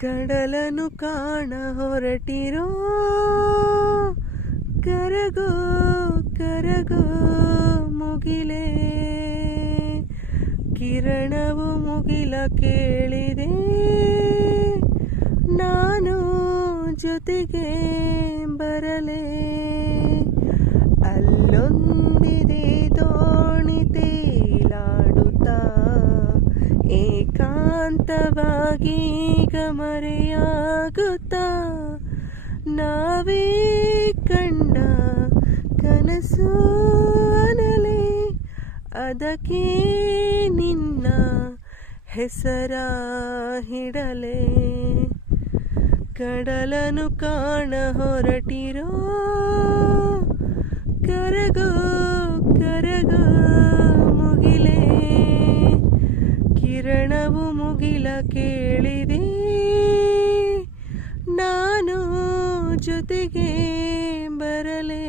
ಕಡಲನು ಕಾಣ ಹೊರಟಿರೋ. ಕರಗೋ ಕರಗೋ ಮುಗಿಲೆ. ಕಿರಣವು ಮುಗಿಲ ಕೇಳಿದೆ. ನಾನು ಜೊತೆಗೆ ಬರಲೇ. ಅಲ್ಲೊಂದಿದೆ ದೋಣಿ ತೇಲಾಡುತ್ತಾ. ಏಕಾಂತವಾಗಿ ಮರೆಯಾಗುತ್ತಾ ನಾವೇ ಕಂಡ ಕನಸು ಅನಲೆ, ಅದಕ್ಕೆ ನಿನ್ನ ಹೆಸರ ಹಿಡಲೆ. ಕಡಲನು ಕಾಣ ಹೊರಟಿರೋ, ಕರಗೋ ಕರಗೋ ಮುಗಿಲೇ ಕಿರಣವು ಮುಗಿಲ ಕೇಳಿದೆ. ನಾನು ಜೊತೆಗೆ ಬರಲೇ.